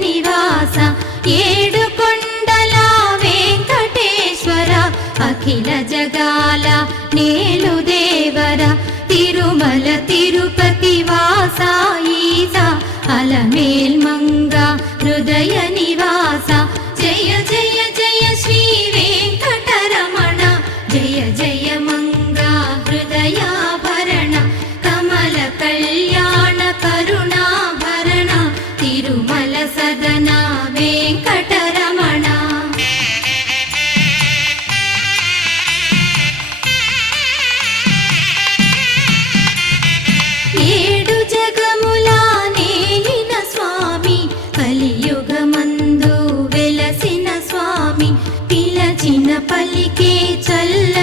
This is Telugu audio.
నివాస ఏడుకొండల వెంకటేశ్వర అఖిల జగాల నేలు దేవర తిరుమల తిరుపతి వాస ఈస అలమేల్ మంగ హృదయ నివాస జయ జయ జయ శ్రీ వెంకటరమణ జయ జయ మంగ హృదయాభరణ కమల కళ్యాణ కరుణాభరణ తిరుమల సదన వెంకటరమణ. ఏడు జగముల నేలిన స్వామి కలియుగమందు వెలసిన స్వామి పిలచిన పలికే చల్ల